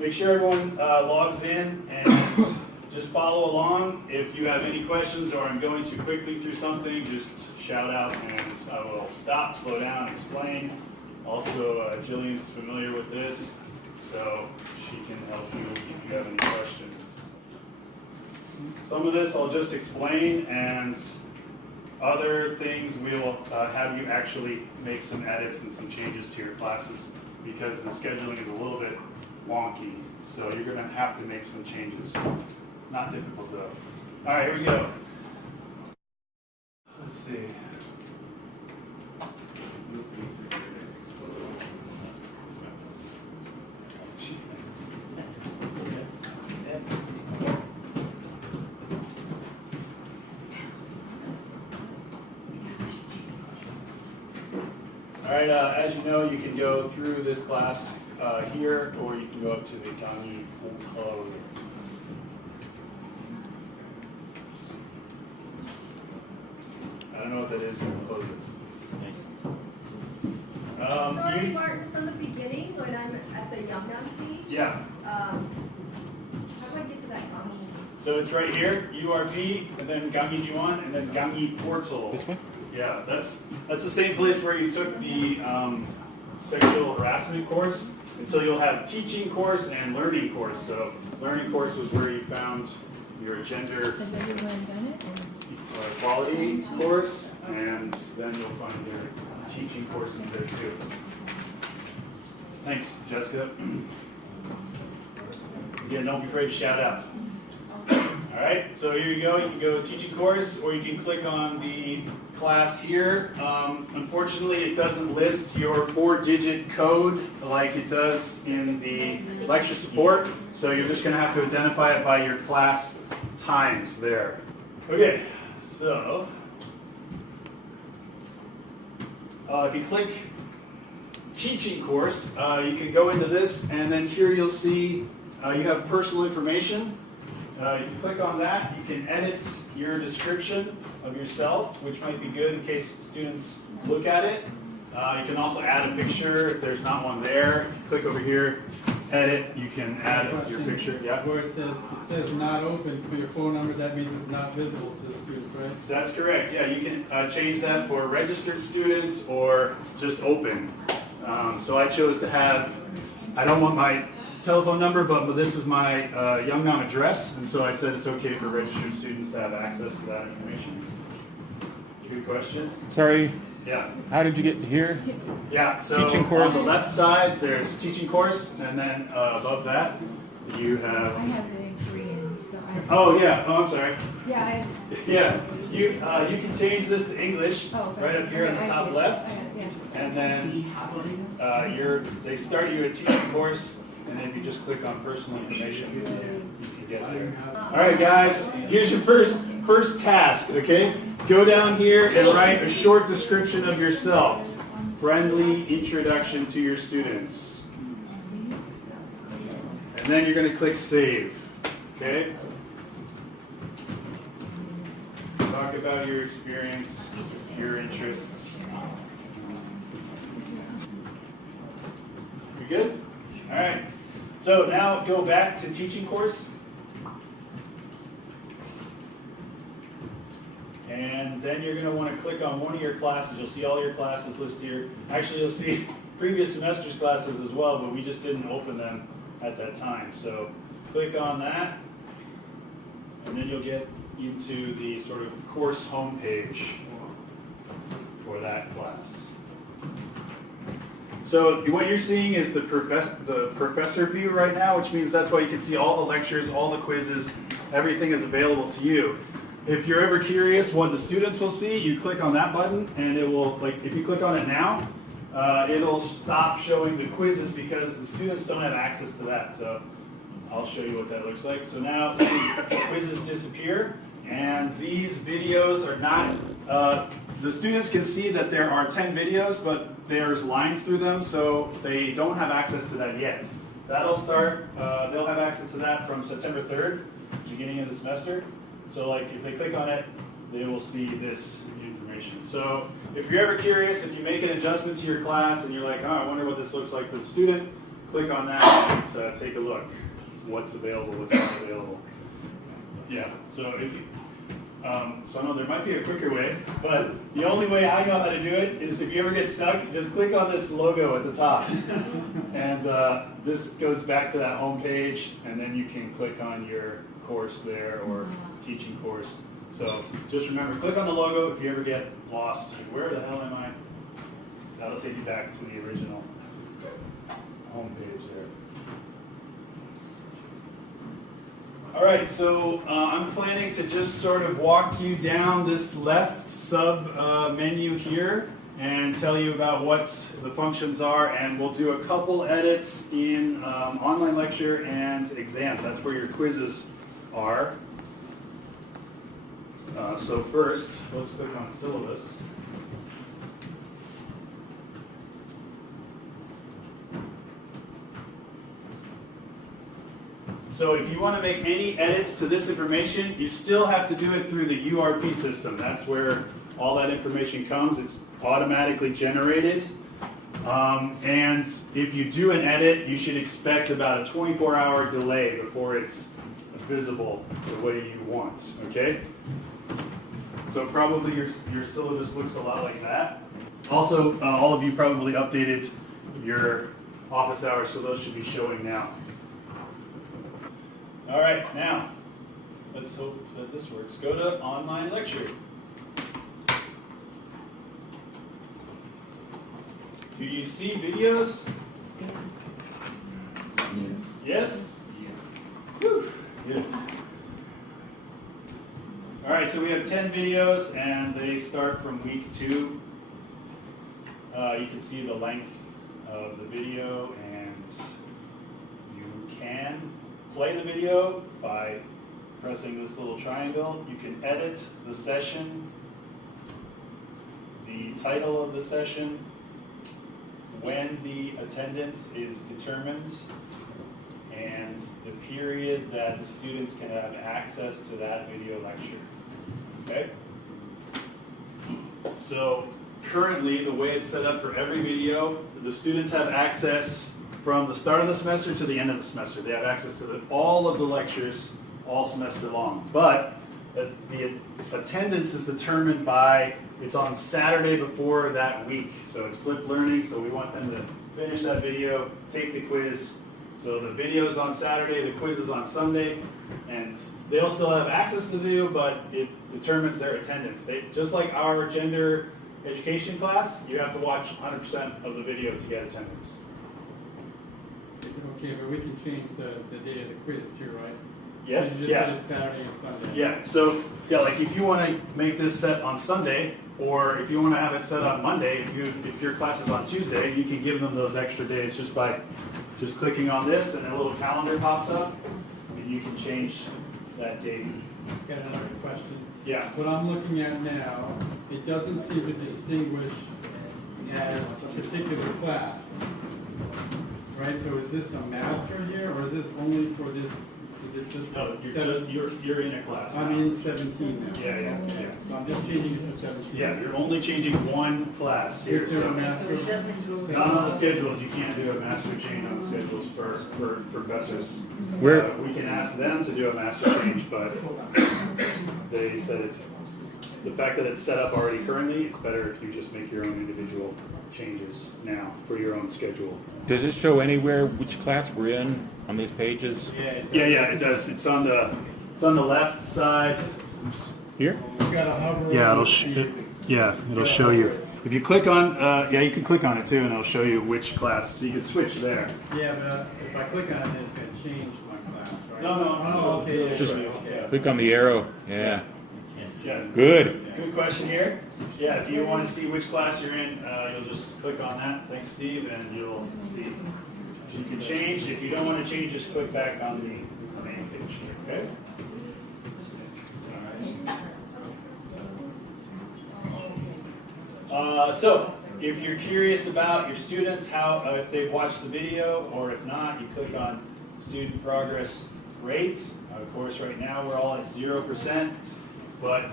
make sure everyone logs in and just follow along. If you have any questions or I'm going too quickly through something, just shout out and I will stop, slow down, explain. Also, Jillian's familiar with this, so she can help you if you have any questions. Some of this I'll just explain, and other things we'll have you actually make some edits and some changes to your classes because the scheduling is a little bit wonky, so you're going to have to make some changes. Not difficult though. All right, here we go. Let's see. All right, as you know, you can go through this class here, or you can go up to the 강의 code. I don't know what that is. Close it. Sorry, Martin, from the beginning, when I'm at the Yum-Yum page, Yeah. how do I get to that 강의? So it's right here, URP, and then 강의 G1, and then 강의 portal. This one? Yeah, that's the same place where you took the sexual harassment course. And so you'll have teaching course and learning course. So learning course was where you found your gender Has everyone done it? equality course, and then you'll find your teaching courses there too. Thanks, Jessica. Again, don't be afraid to shout out. All right, so here you go. You can go teaching course, or you can click on the class here. Unfortunately, it doesn't list your 4-digit code like it does in the lecture support, so you're just going to have to identify it by your class times there. Okay, so if you click teaching course, you can go into this, and then here you'll see you have personal information. You can click on that. You can edit your description of yourself, which might be good in case students look at it. You can also add a picture if there's not one there. Click over here, edit. You can add your picture. Yeah. Where it says not open for your phone number, that means it's not visible to the students, right? That's correct. Yeah, you can change that for registered students or just open. So I chose to have, I don't want my telephone number, but this is my Yum-Yum address, and so I said it's okay for registered students to have access to that information. Good question. Sorry, Yeah. how did you get here? Yeah, so Teaching course. on the left side, there's teaching course, and then above that, you I have... have it in Korean, so I... Oh, yeah. Oh, I'm sorry. Yeah, I... Yeah, you can change this to English Oh, okay. right up here on the Okay, I top see. left, Yeah. and then they start you a teaching course, and then if you just click on personal information, you can get there. All right, guys, here's your first task, okay? Go down here and write a short description of yourself. Friendly introduction to your students. And then you're going to click Save, okay? Talk about your experience, your interests. You good? All right. So now go back to teaching course. And then you're going to want to click on one of your classes. You'll see all your classes listed here. Actually, you'll see previous semester's classes as well, but we just didn't open them at that time. So click on that, and then you'll get into the sort of course homepage for that class. So what you're seeing is the professor view right now, which means that's why you can see all the lectures, all the quizzes, everything is available to you. If you're ever curious what the students will see, you click on that button, and it will, like, if you click on it now, it'll stop showing the quizzes because the students don't have access to that. So I'll show you what that looks like. So now see, the quizzes disappear, and these videos are not, the students can see that there are 10 videos, but there's lines through them, so they don't have access to that yet. That'll start, they'll have access to that from September 3rd, beginning of the semester. So like if they click on it, they will see this information. So if you're ever curious, if you make an adjustment to your class and you're like, oh, I wonder what this looks like for the student, click on that and take a look. What's available, what's not available. Yeah, so if you, so no, there might be a quicker way, but the only way I know how to do it is if you ever get stuck, just click on this logo at the top. And this goes back to that home page, and then you can click on your course there or teaching course. So just remember, click on the logo if you ever get lost. Where the hell am I? That'll take you back to the original home page there. All right, so I'm planning to just sort of walk you down this left sub menu here and tell you about what the functions are, and we'll do a couple edits in online lecture and exams. That's where your quizzes are. So first, let's click on Syllabus. So if you want to make any edits to this information, you still have to do it through the URP system. That's where all that information comes. It's automatically generated. And if you do an edit, you should expect about a 24-hour delay before it's visible the way you want, okay? So probably your syllabus looks a lot like that. Also, all of you probably updated your office hours, so those should be showing now. All right, now, let's hope that this works. Go to online lecture. Do you see videos? Yes? Whew. Good. All right, so we have 10 videos, and they start from week 2. You can see the length of the video, and you can play the video by pressing this little triangle. You can edit the session, the title of the session, when the attendance is determined, and the period that the students can have access to that video lecture. Okay? So currently, the way it's set up for every video, the students have access from the start of the semester to the end of the semester. They have access to all of the lectures all semester long. But the attendance is determined by, it's on Saturday before that week. So it's flipped learning, so we want them to finish that video, take the quiz. So the video is on Saturday, the quiz is on Sunday, and they'll still have access to the video, but it determines their attendance. Just like our gender education class, you have to watch 100% of the video to get attendance. Okay, but we can change the day of the quiz too, right? Yeah, You just yeah. said it's Saturday and Sunday. Yeah, so, yeah, like if you want to make this set on Sunday, or if you want to have it set on Monday, if your class is on Tuesday, you can give them those extra days just by just clicking on this, and a little calendar pops up, and you can change that date. Got another question. Yeah. What I'm looking at now, it doesn't seem to distinguish as a particular class. Right, so is this a master here, or is this only for this, is it just? No, you're in a class. I'm in 17 now. Yeah. So I'm just changing it to 17. Yeah, you're only changing one class here. Is there a So master? not on the schedules, you can't do a master change on the schedules for professors. Where- We can ask them to do a master change, but they said it's, the fact that it's set up already currently, it's better if you just make your own individual changes now for your own schedule. Does it show anywhere which class we're in on these pages? Yeah, it does. It's on the left side. Oops. Here? You gotta hover Yeah, over it'll show you. If you click on, you can click on it too, and it'll show you which class. So you can switch there. Yeah, but if I click on it, it's gonna change my class, right? No. Oh, okay, yeah, Just okay. click on the arrow. Yeah. Yeah. Good. Good question here. Yeah, if you want to see which class you're in, you'll just click on that. Thanks, Steve, and you'll see. You can change. If you don't want to change, just click back on the main page. Okay. All right. So, if you're curious about your students, how if they've watched the video, or if not, you click on student progress rate. Of course, right now we're all at 0%. But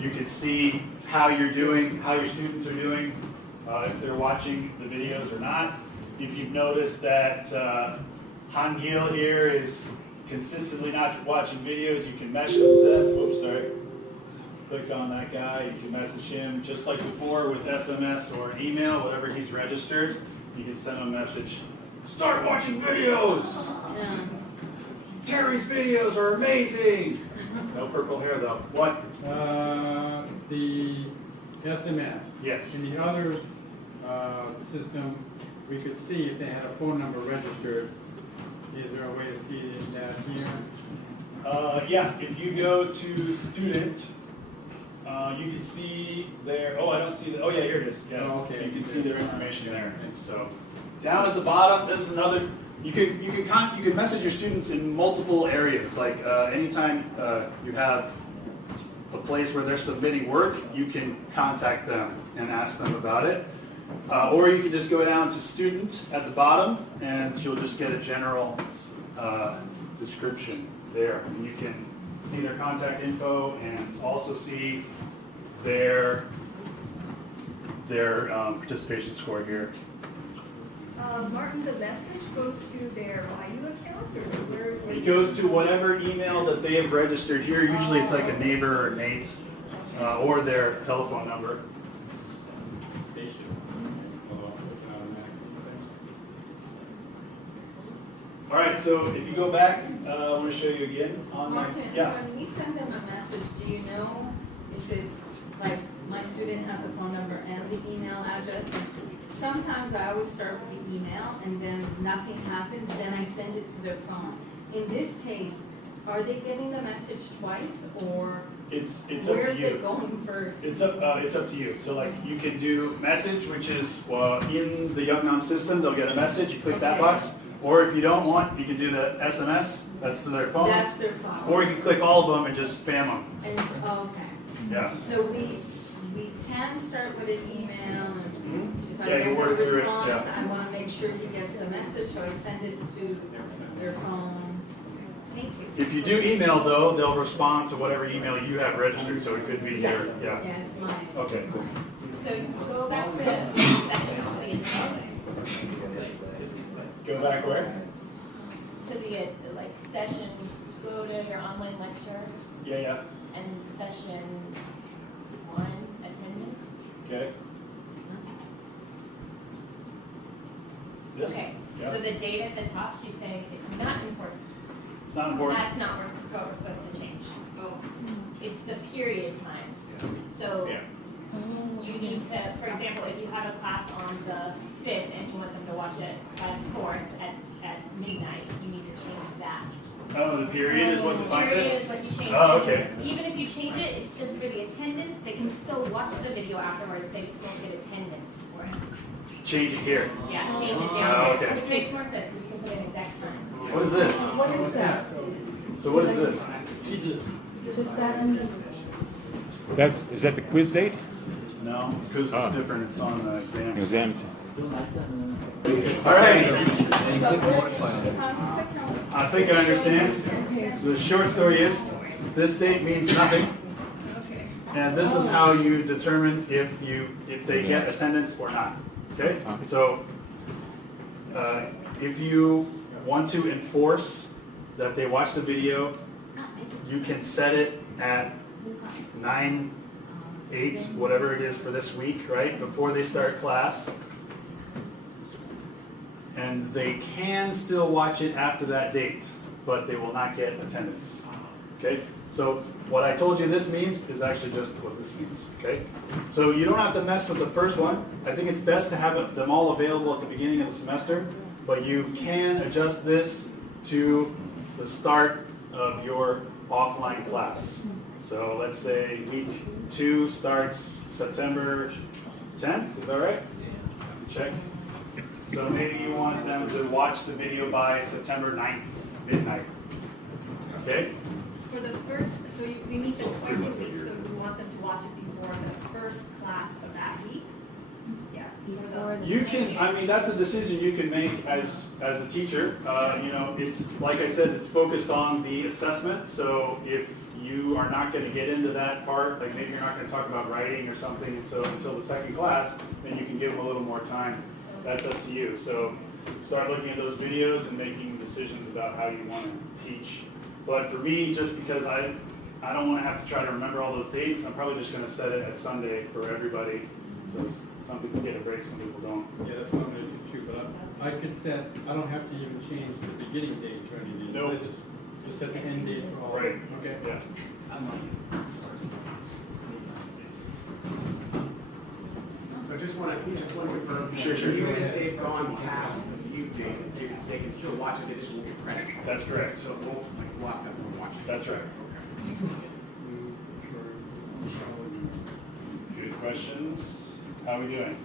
you can see how you're doing, how your students are doing, if they're watching the videos or not. if you've noticed that Hangil here is consistently not watching videos, you can message them. Oops, sorry. Click on that guy, you can message him just like before with SMS or email, whatever he's registered. You can send him a message. Start watching videos! Terry's videos are amazing! No purple hair though. What? The SMS. Yes. In the other system, we could see if they had a phone number registered. Is there a way to see that here? Yeah, if you go to student, you can see their, oh, I don't see the, oh yeah, here it is. Yeah, Oh, okay. You can see their information there. So down at the bottom, this is another, you can message your students in multiple areas. Like anytime you have a place where they're submitting work, you can contact them and ask them about it. Or you can just go down to student at the bottom and you'll just get a general description there. And you can see their contact info and also see their participation score here. Martin, the message goes to their YU account, or where? It goes to whatever email that they have registered here. Usually it's like a neighbor or Nate or their telephone number. All right, so if you go back, I want to show you again on my, Martin, yeah. when we send them a message, do you know if it, like, my student has a phone number and the email address? Sometimes I always start with the email and then nothing happens, then I send it to their phone. In this case, are they getting the message twice, or It's up where to is it you. going first? It's up to you. So like you can do message, which is in the Youngnom system, they'll get a message, you click that Okay. box. Or if you don't want, you can do the SMS, that's to their phone. That's their phone. Or you can click all of them and just spam them. And okay. Yeah. So we can start with an email, and if I Yeah, you don't work get a through it, response, yeah. I want to make sure he gets the message, so I send it to their phone. Thank you. If you do email though, they'll respond to whatever email you have registered, so it could be your, yeah. Yeah, it's mine. Okay, cool. So go back to sessions to the attendance, Go back where? to the like session, go to your online lecture Yeah. and session 1, attendance. Okay. This? Okay, Yeah. so the date at the top, she's saying it's not important. It's not important. That's not what we're supposed to change. It's the period time. So Yeah. you need to, for example, if you have a class on the 5th and you want them to watch it at 4th at midnight, you need to change that. Oh, the period is what defines Period it? is what you change. Oh, okay. Even if you change it, it's just for the attendance, they can still watch the video afterwards, they just won't get attendance for it. Change it here. Yeah, change it Oh, down, okay. which makes more sense, you can put an exact time. What is this? What is that? So what is this? Just that one? Is that the quiz date? No, because it's Ah. different, it's on the exam. Exams. All right, If I'm I think I understand. The short story is, this date means nothing. And this is how you determine if they get attendance or not, okay? So, if you want to enforce that they watch the video, you can set it at 9, 8, whatever it is for this week, right, before they start class. And they can still watch it after that date, but they will not get attendance, okay? So what I told you this means is actually just what this means, okay? So you don't have to mess with the first one. I think it's best to have them all available at the beginning of the semester, but you can adjust this to the start of your offline class. So let's say week 2 starts September 10th, is that right? Check. So maybe you want them to watch the video by September 9th, midnight. Okay? For the first, so we meet them twice a week, so we want them to watch it before the first class of that week? Yeah. Before the- You can, I mean, that's a decision you can make as a teacher. You know, it's, like I said, it's focused on the assessment. So if you are not going to get into that part, like maybe you're not going to talk about writing or something until the second class, then you can give them a little more time. That's up to you. So start looking at those videos and making decisions about how you want to teach. But for me, just because I don't want to have to try to remember all those dates, I'm probably just going to set it at Sunday for everybody. So some people get a break, some people don't. Yeah, that's what I'm gonna do too, but I could set, I don't have to even change the beginning dates or anything. Nope. I just set the end dates for all. Right. Okay. Yeah. So I just want to confirm. Sure. Even if they've gone past the view date, they can still watch it, they just won't get credit. That's correct. So it won't like block them from watching. That's right. Good questions. How are we doing?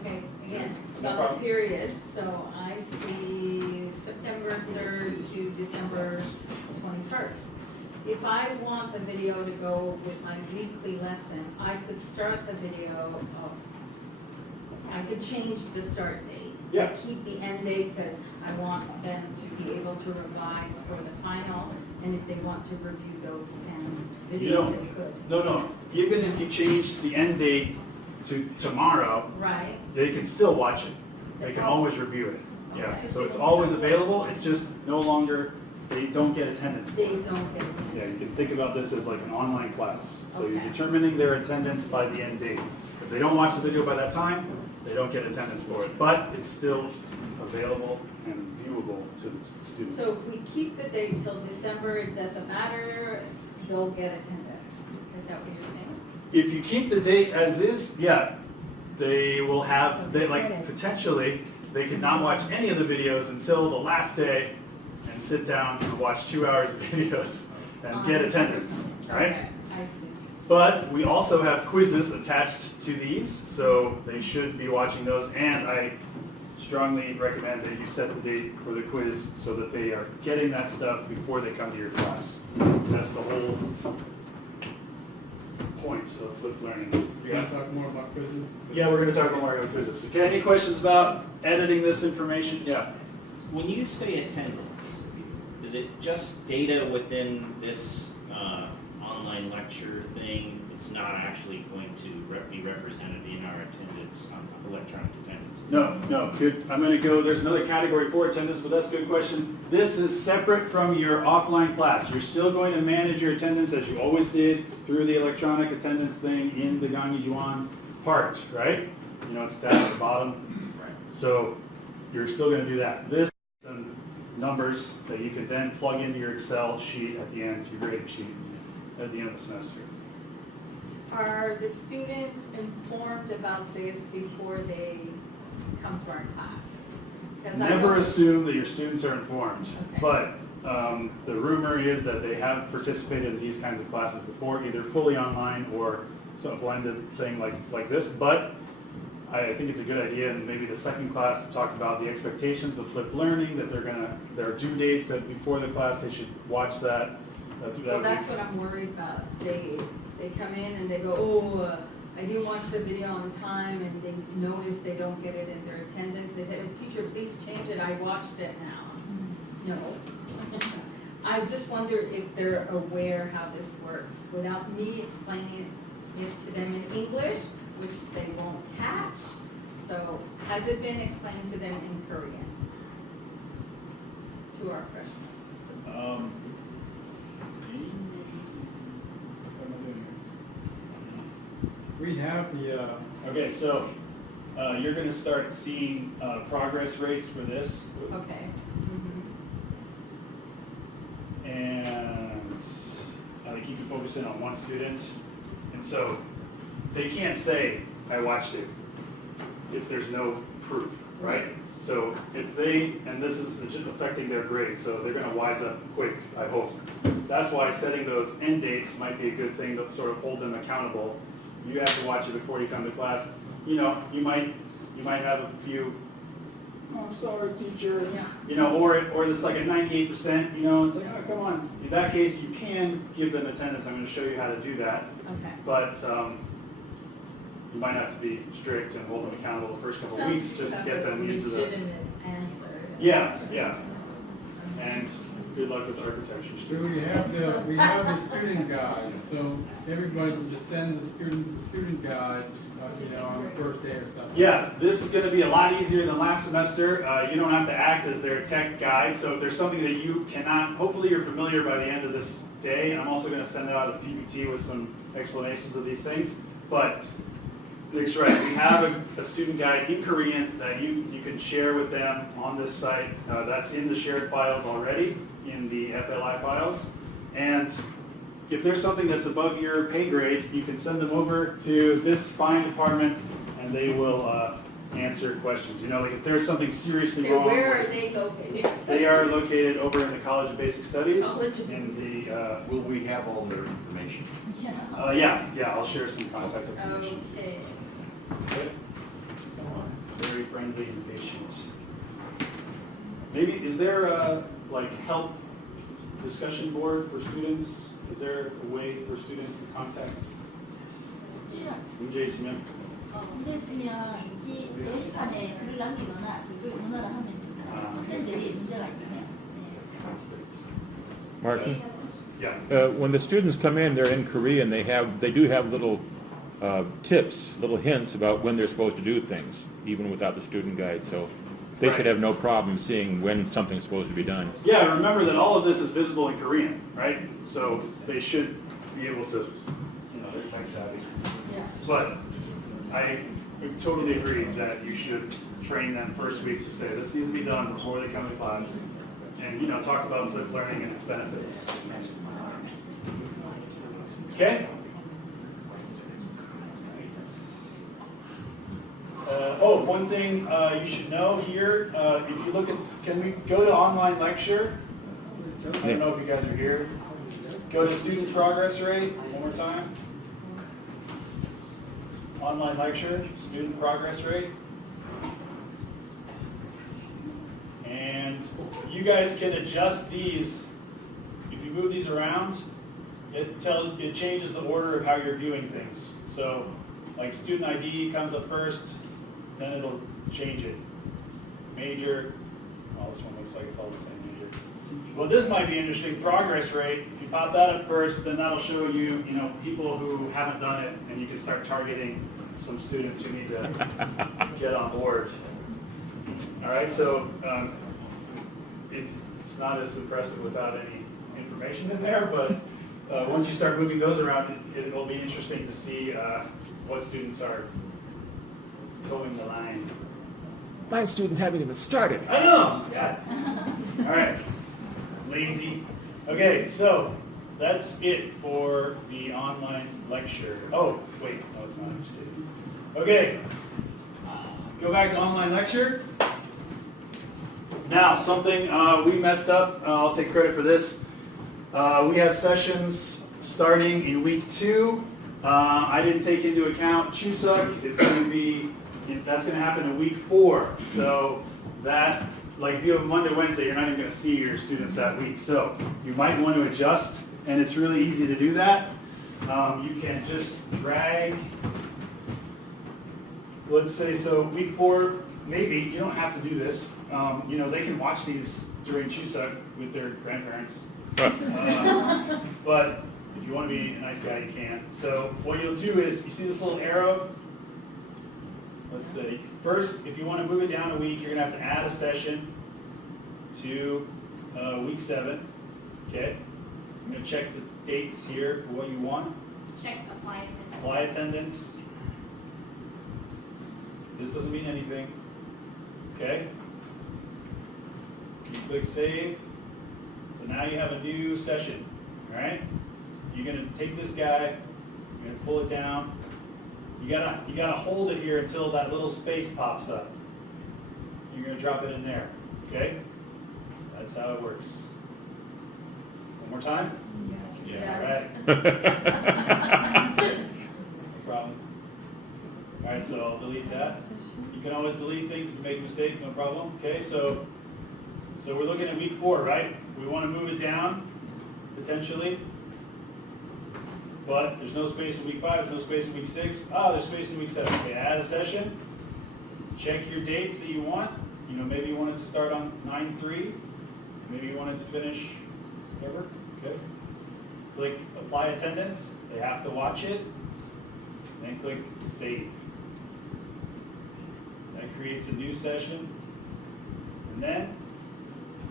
Okay, again, No about problem. the period, so I see September 3rd to December 21st. If I want the video to go with my weekly lesson, I could start the video, I could change the start date. Yeah. Keep the end date, because I want them to be able to revise for the final, and if they want to review those 10 You videos, don't- they could. No. Even if you change the end date to tomorrow, Right? they can still watch it. They can always review it. Yeah. Okay. So it's always available. It's just no longer, they don't get attendance for They it. don't get it. Yeah, you can think about this as like an online class. So you're Okay. determining their attendance by the end date. If they don't watch the video by that time, they don't get attendance for it. But it's still available and viewable to the students. So if we keep the date till December, it doesn't matter, they'll get attendance. Is that what you're saying? If you keep the date as is, yeah, they will have, they like potentially, they could not watch any of the videos until the last day and sit down and watch 2 hours of videos and get attendance, right? Okay, I see. But we also have quizzes attached to these, so they should be watching those. And I strongly recommend that you set the date for the quiz so that they are getting that stuff before they come to your class. That's the whole point of flipped learning. You want to talk more about quizzes? Yeah, we're going to talk more about quizzes. Okay, any questions about editing this information? Yeah. When you say attendance, is it just data within this online lecture thing? It's not actually going to be represented in our attendance, electronic attendance? No, good. I'm going to go, there's another category for attendance, but that's a good question. This is separate from your offline class. You're still going to manage your attendance as you always did through the electronic attendance thing in the Gangi Juan part, right? You know, it's down at the bottom. Right. So you're still going to do that. This is some numbers that you can then plug into your Excel sheet at the end, your grading sheet at the end of the semester. Are the students informed about this before they come to our class? 'Cause I Never don't- assume that your students are informed, Okay. but the rumor is that they have participated in these kinds of classes before, either fully online or some blended thing like this. But I think it's a good idea, and maybe the second class to talk about the expectations of flipped learning, that there are due dates that before the class they should watch that. Well, that's what I'm worried about. They come in and they go, oh, I didn't watch the video on time, and they notice they don't get it in their attendance. They say, teacher, please change it, I watched it now. No. I just wonder if they're aware how this works, without me explaining it to them in English, which they won't catch. So, has it been explained to them in Korean? To our freshmen? We have the, Okay, so you're going to start seeing progress rates for this. Okay. Mhm. And they keep you focusing on one student. And so they can't say, I watched it, if there's no proof, right? So if they, and this is just affecting their grade, so they're going to wise up quick, I hope. So that's why setting those end dates might be a good thing to sort of hold them accountable. You have to watch it before you come to class. You know, you might have a few, oh, I'm sorry, teacher. Yeah. You know, or it's like a 98%, you know, it's like, oh, come on. In that case, you can give them attendance. I'm going to show you how to do that. Okay. But you might have to be strict and hold them accountable the first couple of weeks just to get them used to the... Legitimate answer. Yeah, yeah. And good luck with the architecture. So we have the student guide, so everybody will just send the students the student guide, on the first day or something. Yeah, this is going to be a lot easier than last semester. You don't have to act as their tech guide, so if there's something that you cannot, hopefully you're familiar by the end of this day. I'm also going to send it out as PPT with some explanations of these things. But Nick's right, we have a student guide in Korean that you can share with them on this site. That's in the shared files already, in the FLI files. And if there's something that's above your pay grade, you can send them over to this fine department and they will answer questions. Like if there's something seriously wrong. Where are they located? They are located over in the College of Basic Studies. In the, Will we have all their information? yeah, I'll share some contact information. Okay. Okay. Very friendly and patient. Maybe, is there a help discussion board for students? Is there a way for students to contact 문제 있으면? 문제 있으면 이 게시판에 글을 남기거나 저쪽에 전화를 하면 됩니다. 학생들이 문제가 있으면. Martin? Yeah. When the students come in, they're in Korean, they do have little tips, little hints about when they're supposed to do things, even without the student guide, so they should have no problem seeing when something's supposed to be done. Yeah, remember that all of this is visible in Korean, right? So they should be able to, they're tech savvy. But I totally agree that you should train them first week to say this needs to be done before they come to class, and talk about flipped learning and its benefits. Okay? One thing you should know here, if you look at, can we go to online lecture? I don't know if you guys are here. Go to student progress rate, one more time. Online lecture, student progress rate. And you guys can adjust these. If you move these around, it changes the order of how you're viewing things. So, like student ID comes up first, then it'll change it. Major, this one looks like it's all the same major. Well, this might be interesting, progress rate. If you pop that up first, then that'll show you, people who haven't done it, and you can start targeting some students who need to get on board. All right, so it's not as impressive without any information in there, but once you start moving those around, it will be interesting to see what students are towing the line. My students haven't even started. I know. Yeah. All right. Lazy. Okay, so that's it for the online lecture. Oh, wait. No, it's not. Okay. Go back to online lecture. Now, something we messed up. I'll take credit for this. We have sessions starting in week 2. I didn't take into account Chuseok is going to be, that's going to happen in week 4. So that, if you have Monday, Wednesday, you're not even going to see your students that week. So you might want to adjust, and it's really easy to do that. You can just drag, let's say, so week 4, maybe, you don't have to do this. They can watch these during Chuseok with their grandparents. But if you want to be a nice guy, you can. So what you'll do is, you see this little arrow? Let's see. First, if you want to move it down a week, you're going to have to add a session to week 7. Okay? I'm going to check the dates here for what you want. Check apply attendance. Apply attendance. This doesn't mean anything. Okay? You click save. So now you have a new session. All right? You're going to take this guy, you're going to pull it down. You gotta hold it here until that little space pops up. You're going to drop it in there. Okay? That's how it works. One more time? Yes. All right. No problem. All right, so I'll delete that. You can always delete things if you make a mistake, no problem. Okay, so we're looking at week 4, right? We want to move it down, potentially. But there's no space in week 5, there's no space in week 6. There's space in week 7. Okay, add a session. Check your dates that you want. Maybe you want it to start on 9/3. maybe you wanted to finish, whatever, good. Click apply attendance, they have to watch it, then click save. That creates a new session, and then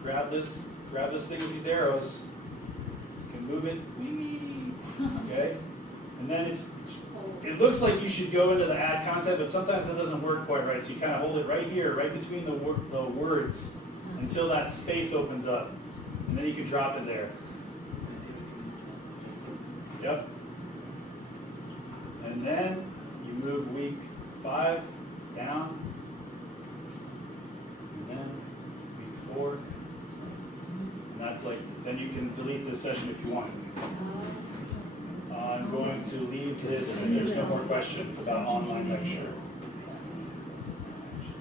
grab this thing with these arrows, you can move it, whee, okay? And then it looks like you should go into the add content, but sometimes that doesn't work quite right, so you kind of hold it right here, right between the words, until that space opens up, and then you can drop it there. Yep. And then you move week 5 down, and then week 4, and that's like, then you can delete this session if you want. I'm going to leave this, and there's no more questions about online lecture.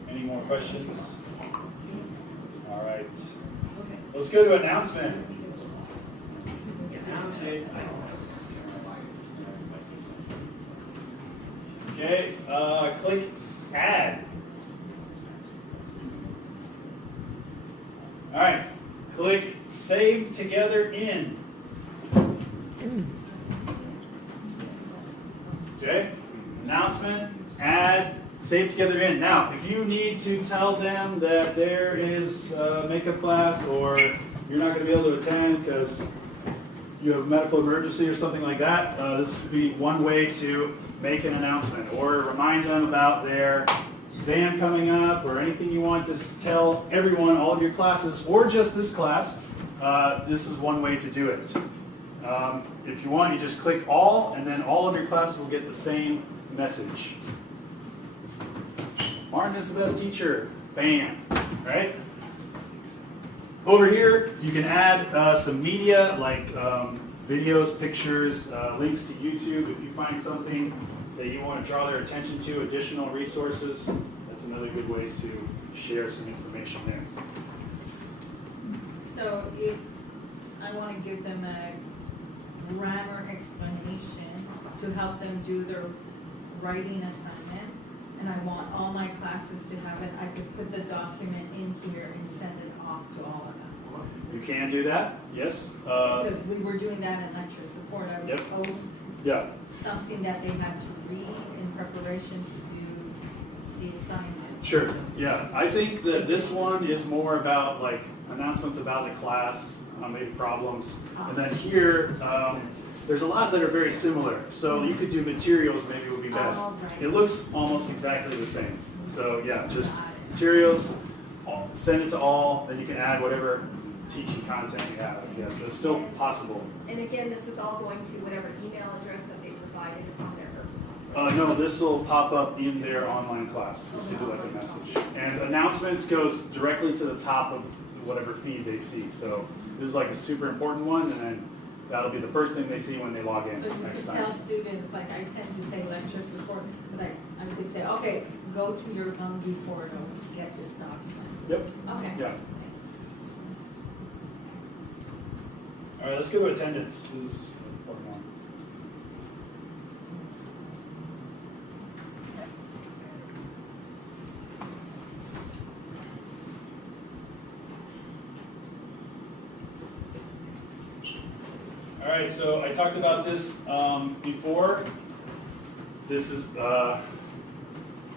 Any more questions? All right. Let's go to announcement. Okay, click add. All right, click save together in. Okay, announcement, add, save together in. Now, if you need to tell them that there is a makeup class or you're not going to be able to attend because you have a medical emergency or something like that, this would be one way to make an announcement, or remind them about their exam coming up, or anything you want to tell everyone, all of your classes, or just this class. This is one way to do it. If you want, you just click all, and then all of your classes will get the same message. Martin is the best teacher. Bam. Right? Over here, you can add some media like videos, pictures, links to YouTube. If you find something that you want to draw their attention to, additional resources, that's another good way to share some information there. So if I want to give them a grammar explanation to help them do their writing assignment, and I want all my classes to have it, I could put the document in here and send it off to all of them. You can do that, yes. Because we were doing that in lecture support. I would Yep. post Yeah. something that they had to read in preparation to do the assignment. Sure, yeah. I think that this one is more about like announcements about the class, maybe problems. And then here, there's a lot that are very similar. So you could do materials maybe would be best. Right. It looks almost exactly the same. So yeah, just materials, send it to all, then you can add whatever teaching content you have. Yeah, so it's still possible. And again, this is all going to whatever email address that they provided on their. No, this will pop up in their online class. Just to do like a message. And announcements goes directly to the top of whatever feed they see. So this is like a super important one, and then that'll be the first thing they see when they log in So you next could time. tell students, like I tend to say lecture support, but I could say, okay, go to your Gumby portal to get this document. Yep. Okay. Yeah. All right, let's go to attendance. This is an important one. All right, so I talked about this before. This is,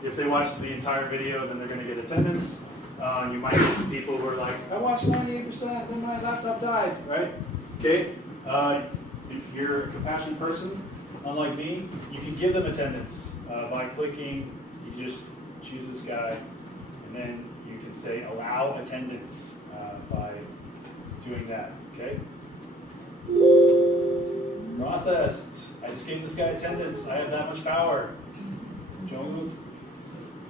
if they watch the entire video, then they're going to get attendance. You might get some people who are like, I watched 98%, then my laptop died, right? Okay, if you're a compassionate person, unlike me, you can give them attendance by clicking, you just choose this guy, and then you can say allow attendance by doing that, okay? Processed. I just gave this guy attendance. I have that much power. Jong-uk.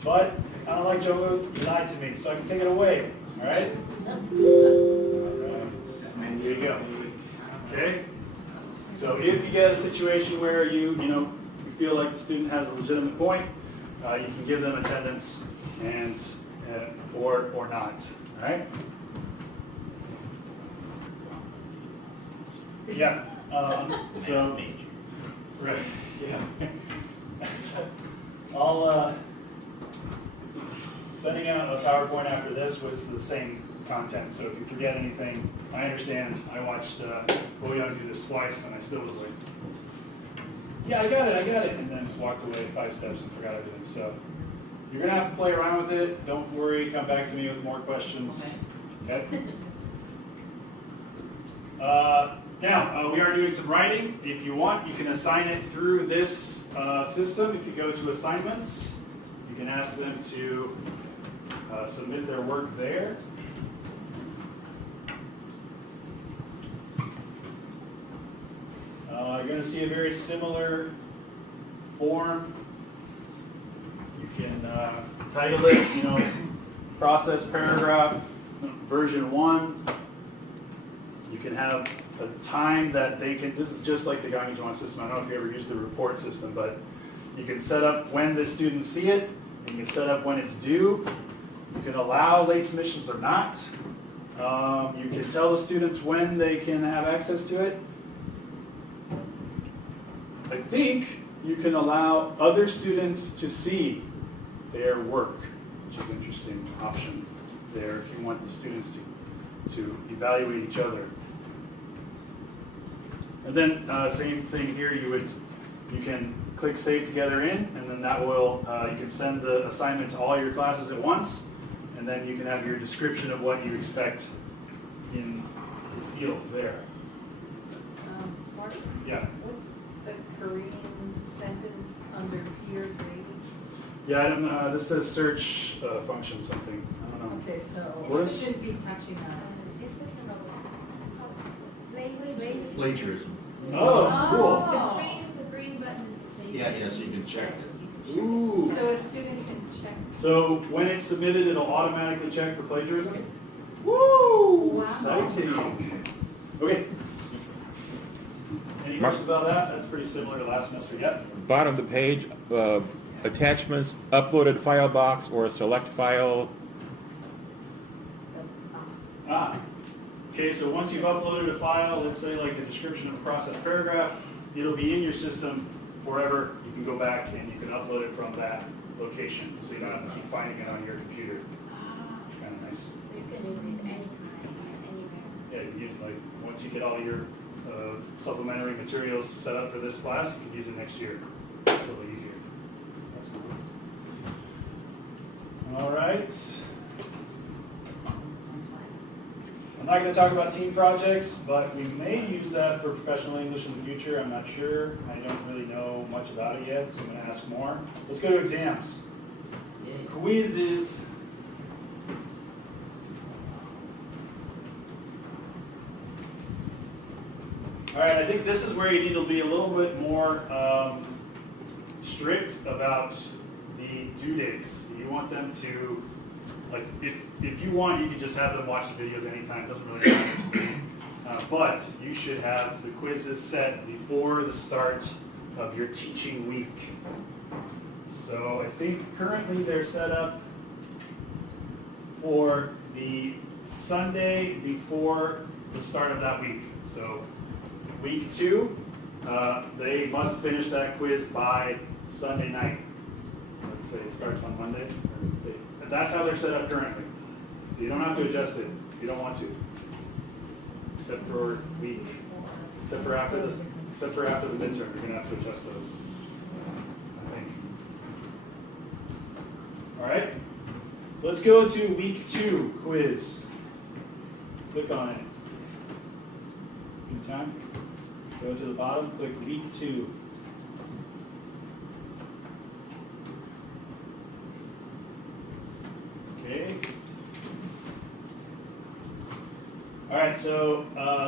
But I don't like Jong-uk. He lied to me, so I can take it away. All right? There you go. Okay? So if you get a situation where you feel like the student has a legitimate point, you can give them attendance and or not. All right? Yeah. So, right. Yeah. So, I'll sending out a PowerPoint after this with the same content. So if you forget anything, I understand. I watched Boyan do this twice, and I still was like, yeah, I got it, and then just walked away 5 steps and forgot everything. So you're going to have to play around with it. Don't worry. Come back to me with more questions. Okay? Now, we are doing some writing. If you want, you can assign it through this system. If you go to assignments, you can ask them to submit their work there. You're going to see a very similar form. You can title it, process paragraph, version 1. You can have a time that they can, this is just like the Gangjuan system. I don't know if you ever used the report system, but you can set up when the students see it, and you can set up when it's due. You can allow late submissions or not. You can tell the students when they can have access to it. I think you can allow other students to see their work, which is an interesting option there if you want the students to evaluate each other. And then same thing here, you can click Save Together In, and then that will, you can send the assignment to all your classes at once, and then you can have your description of what you expect in the field there. Mark, Yeah. what's the Korean sentence under peer grading? Yeah, I don't know, this says search function something, I don't know. Okay, so What we is- shouldn't be touching on Inspection of Plagiarism. Oh, The green button is the Yeah, yeah, so you can check it. cool. Ooh. it. So a student can check. So when it's submitted, it'll automatically check for plagiarism? Woo! Wow. Exciting. Okay. Any Mark? questions about that? That's pretty similar to last semester. Yep. Bottom of the page, attachments, uploaded file box or select file. Okay, so once you've uploaded a file, let's say like a description of a process paragraph, it'll be in your system forever. You can go back and you can upload it from that location, so you don't have to keep finding it on your computer. Which is kind of nice. So you can use it anytime, anywhere. Yeah, you can use like, once you get all your supplementary materials set up for this class, you can use it next year. It's a little easier. That's cool. All right. I'm not going to talk about team projects, but we may use that for professional English in the future. I'm not sure. I don't really know much about it yet, so I'm going to ask more. Let's go to exams. Quizzes. All right, I think this is where you need to be a little bit more strict about the due dates. You want them to, like, if you want, you can just have them watch the videos anytime. It doesn't really matter to me. But you should have the quizzes set before the start of your teaching week. So I think currently they're set up for the Sunday before the start of that week. So week 2, they must finish that quiz by Sunday night. Let's say it starts on Monday. That's how they're set up currently. So you don't have to adjust it if you don't want to. Except for week, except for after the midterm, you're going to have to adjust those, I think. All right, let's go to week 2 quiz. Click on it. Anytime. Go to the bottom, click week 2. Okay. All right, so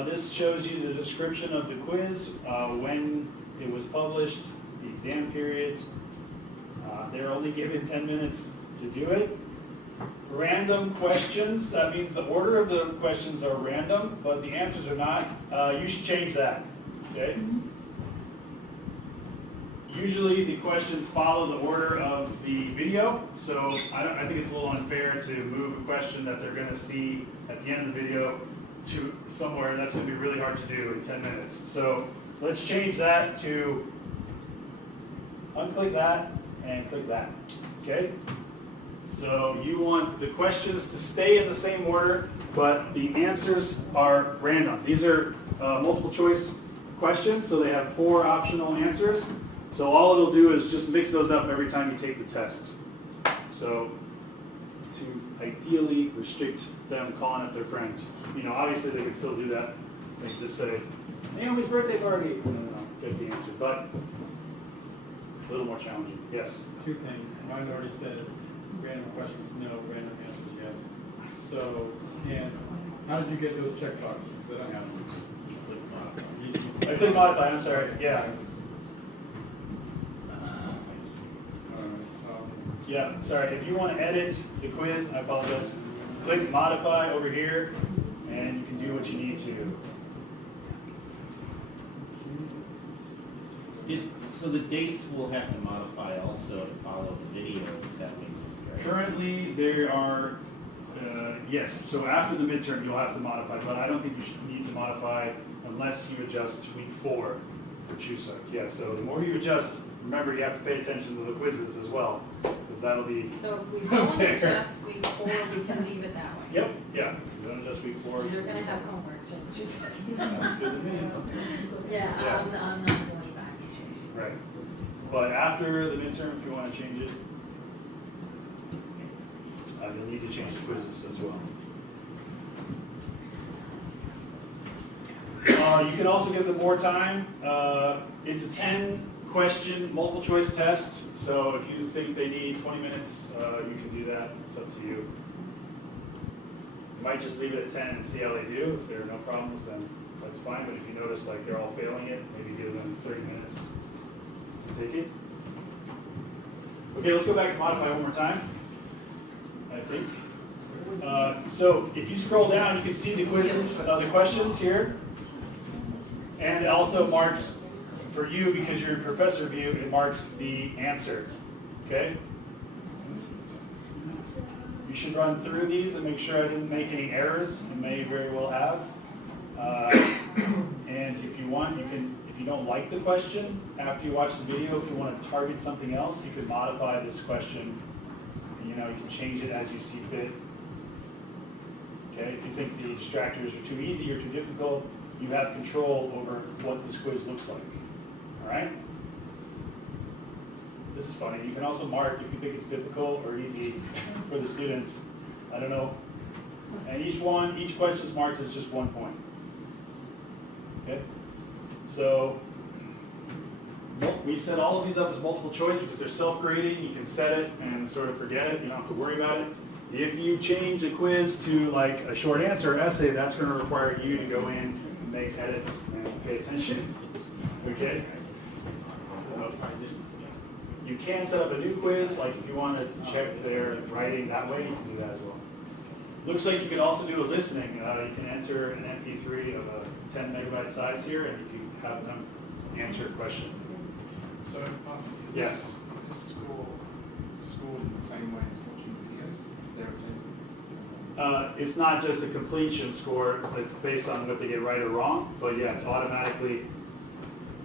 this shows you the description of the quiz, when it was published, the exam periods. They're only given 10 minutes to do it. Random questions, that means the order of the questions are random, but the answers are not. You should change that, okay? Usually the questions follow the order of the video, so I think it's a little unfair to move a question that they're going to see at the end of the video to somewhere that's going to be really hard to do in 10 minutes. So let's change that to unclick that and click that, okay? So you want the questions to stay in the same order, but the answers are random. These are multiple choice questions, so they have 4 optional answers. So all it'll do is just mix those up every time you take the test. So to ideally restrict them calling up their friends. You know, obviously they can still do that. They can just say, Naomi's birthday party. No, get the answer, but a little more challenging. Yes? 2 things. Mine already says random questions, no, random answers, yes. So, and how did you get those checkboxes? That I have. I click modify, I'm sorry. Yeah. Yeah, sorry. If you want to edit the quiz, I apologize. Click modify over here, and you can do what you need to. So the dates will have to modify also to follow the videos that we moved, right? Currently, there are, yes, so after the midterm, you'll have to modify, but I don't think you should need to modify unless you adjust week 4 for CHUSUK. Yeah, so the more you adjust, remember you have to pay attention to the quizzes as well, because that'll be. So if we don't adjust week 4, we can leave it that way. Yep, yeah, you don't adjust week 4. They're gonna have homework changes. Sounds good to me. Yeah, Yeah. I'm not going back and changing. Right. But after the midterm, if you want to change it, you'll need to change the quizzes as well. You can also give them more time. It's a 10-question multiple choice test, so if you think they need 20 minutes, you can do that. It's up to you. You might just leave it at 10 and see how they do. If there are no problems, then that's fine. But if you notice like they're all failing it, maybe give them 30 minutes to take it. Okay, let's go back to modify one more time, I think. So if you scroll down, you can see the quizzes, the questions here. And it also marks, for you, because you're in professor view, it marks the answer, okay? You should run through these and make sure I didn't make any errors. You may very well have. And if you want, you can, if you don't like the question after you watch the video, if you want to target something else, you can modify this question. You know, you can change it as you see fit. Okay, if you think the distractors are too easy or too difficult, you have control over what this quiz looks like. All right? This is funny. You can also mark if you think it's difficult or easy for the students. I don't know. And each question is marked as just 1 point. Okay? So, we set all of these up as multiple choice because they're self-grading. You can set it and sort of forget it. You don't have to worry about it. If you change a quiz to like a short answer essay, that's going to require you to go in and make edits and pay attention. Okay? So, you can set up a new quiz, like if you want to check their writing that way, you can do that as well. Looks like you can also do a listening. You can enter an MP3 of a 10 megabyte size here, and you can have them answer a question. So, is Yes. this school in the same way as watching videos? Their attendance? It's not just a completion score that's based on what they get right or wrong, but yeah, it's automatically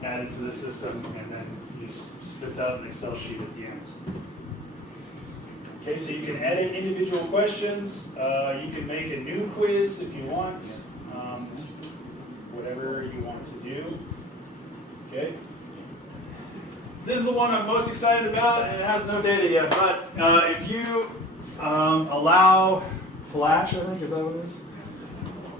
added to the system, and then you spits out an Excel sheet at the end. Okay, so you can edit individual questions. You can make a new quiz if you want. Whatever you want to do. Okay. This is the one I'm most excited about, and it has no data yet. But if you allow Flash, I think, is that what it is?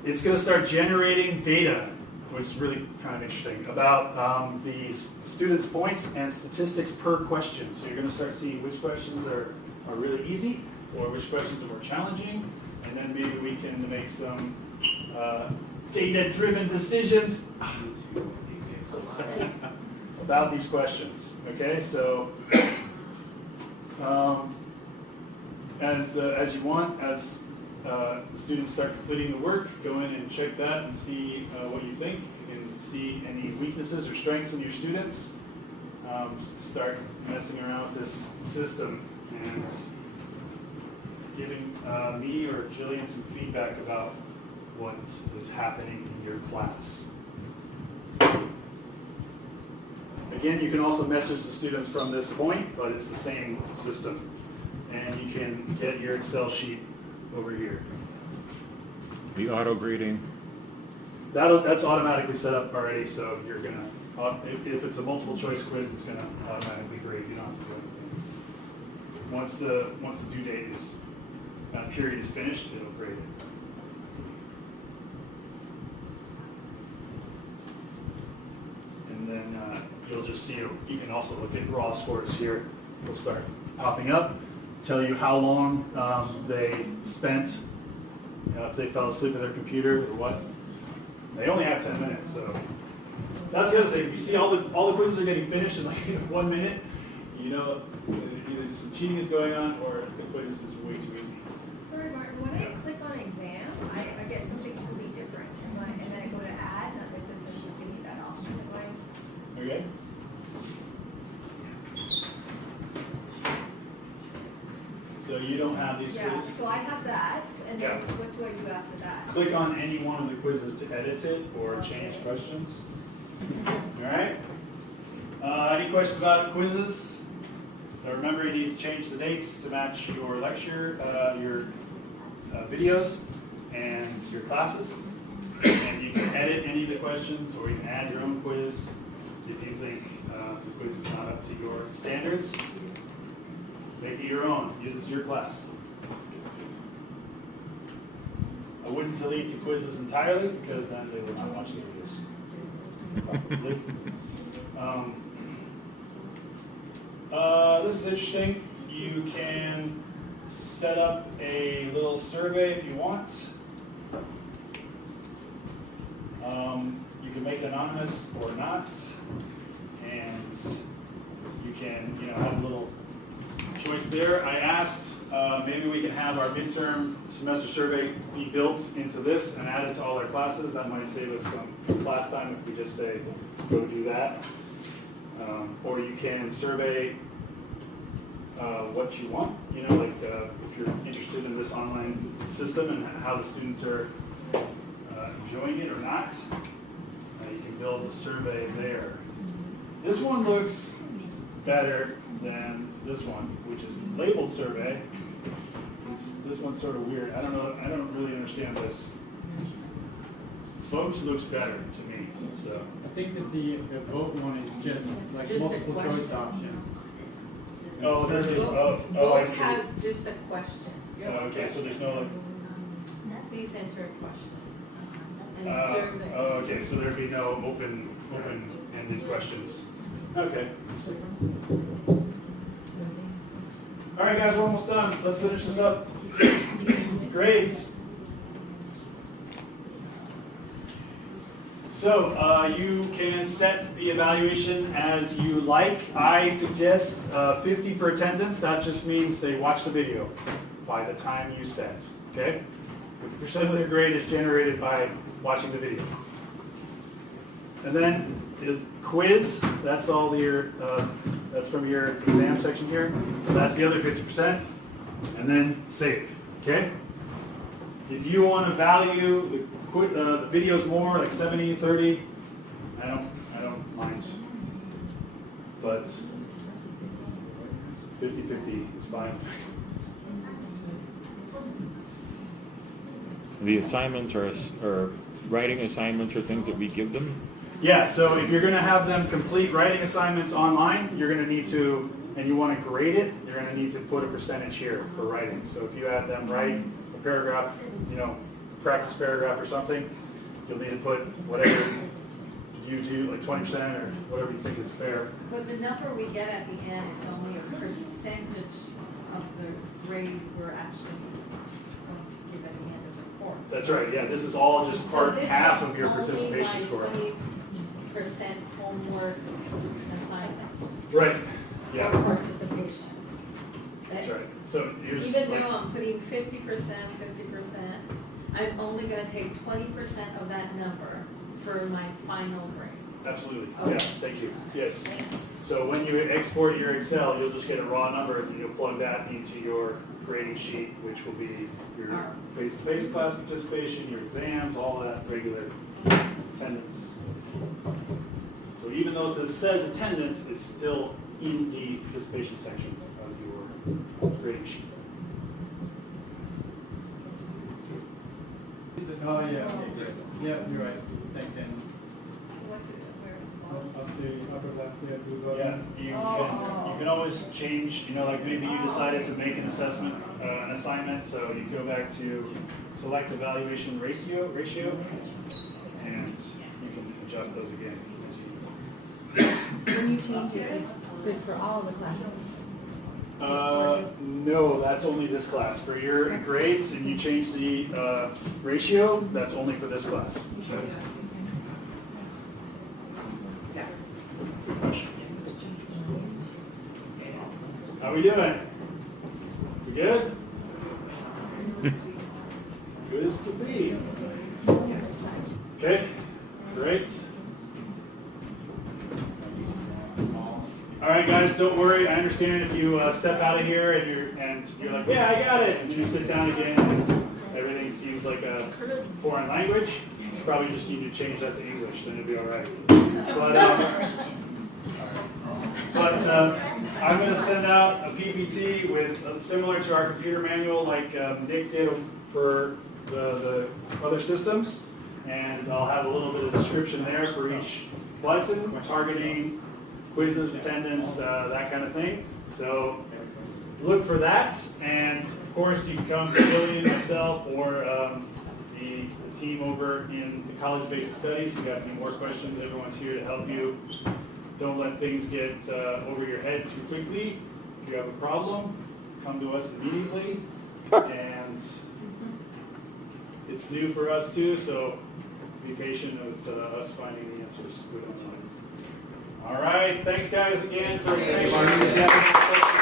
It's going to start generating data, which is really kind of interesting, about the students' points and statistics per question. So you're going to start seeing which questions are really easy, or which questions are more challenging, and then maybe we can make some data-driven decisions about these questions. Okay, so as you want, as the students start completing the work, go in and check that and see what you think. You can see any weaknesses or strengths in your students. Start messing around with this system and giving me or Jillian some feedback about what is happening in your class. Again, you can also message the students from this point, but it's the same system. and you can get your Excel sheet over here. The auto grading. That's automatically set up already, so you're gonna, if it's a multiple choice quiz, it's gonna automatically grade. You don't have to do anything. Once the due date is, period is finished, it'll grade it. And then you'll just see, you can also look at raw scores here. They'll start popping up, tell you how long they spent, if they fell asleep at their computer or what. They only have 10 minutes, so that's the other thing. You see all the quizzes are getting finished in like 1 minute. You know, either some cheating is going on or the quiz is way too easy. Sorry, Martin, when I click on exam, I get something totally different. And then I go to add, and it doesn't give me that option. Okay? So you don't have these Yeah, quizzes? so I have that, and then Yeah. what do I do after that? Click on any one of the quizzes to edit it or change questions. All right? Any questions about quizzes? So remember, you need to change the dates to match your lecture, your videos, and your classes. And you can edit any of the questions, or you can add your own quiz if you think the quiz is not up to your standards. Make it your own. It's your class. I wouldn't delete the quizzes entirely, because then they would not watch the videos. Probably. This is interesting. You can set up a little survey if you want. You can make it anonymous or not, and you can, have a little choice there. I asked maybe we can have our midterm semester survey be built into this and added to all our classes. That might save us some class time if we just say, go do that. Or you can survey what you want, like if you're interested in this online system and how the students are enjoying it or not, you can build a survey there. This one looks better than this one, which is labeled survey. This one's sort of weird. I don't really understand this. Folks looks better to me, so. I think that the vote one is just like Just a multiple choice question. option. Oh, this is, I Vote see. has just a question. Okay, so there's no, Please enter a question. And survey. okay, so there'd be no open-ended questions. Okay. All right, guys, we're almost done. Let's finish this up. Grades. So you can set the evaluation as you like. I suggest 50 for attendance. That just means they watch the video by the time you set. Okay? 50% of their grade is generated by watching the video. And then is quiz. That's all your. That's from your exam section here. That's the other 50%. And then save. Okay? If you want to value the videos more, like 70, 30, I don't mind. But 50-50 is fine. The assignments are writing assignments or things that we give them? Yeah, so if you're going to have them complete writing assignments online, you're going to need to, and you want to grade it, you're going to need to put a percentage here for writing. So if you have them write a paragraph, practice paragraph or something, you'll need to put whatever you do, like 20% or whatever you think is fair. But the number we get at the end is only a percentage of the grade we're actually going to give at the end of the course. That's right, yeah, this is all just half of your participation score. So this is only like 20% homework assignments. Right, yeah, Participation. that's right. So here's Even like, though I'm putting 50%, I'm only gonna take 20% of that number for my final grade. absolutely, Okay. yeah, thank you, yes. Thanks. So when you export your Excel, you'll just get a raw number and you'll plug that into your grading sheet, which will be your face-to-face class participation, your exams, all that regular attendance. So even though it says attendance, it's still in the participation section of your grading sheet. Oh, yeah, yeah, you're right, thank you. Up the upper left there, blue button. Yeah, you can always change, like maybe you decided to make an assessment, an assignment, so you go back to select evaluation ratio, and you can adjust those again. When you change it, it's good for all the classes. No, that's only this class. For your grades, and you change the ratio, that's only for this class. How we doing? We good? Good as can be. Okay, great. All right, guys, don't worry. I understand if you step out of here and you're like, yeah, I got it, and you sit down again and everything seems like a foreign language. You probably just need to change that to English, then it'll be all right. But I'm going to send out a PPT with similar to our computer manual, like Nick did for the other systems, and I'll have a little bit of description there for each button, targeting, quizzes, attendance, that kind of thing. So look for that, and of course you can come to Lillian, myself, or the team over in the College Basic Studies. If you got any more questions, everyone's here to help you. Don't let things get over your head too quickly. If you have a problem, come to us immediately. And it's new for us too, so be patient with us finding the answers. We don't know. All right, thanks guys again for your patience.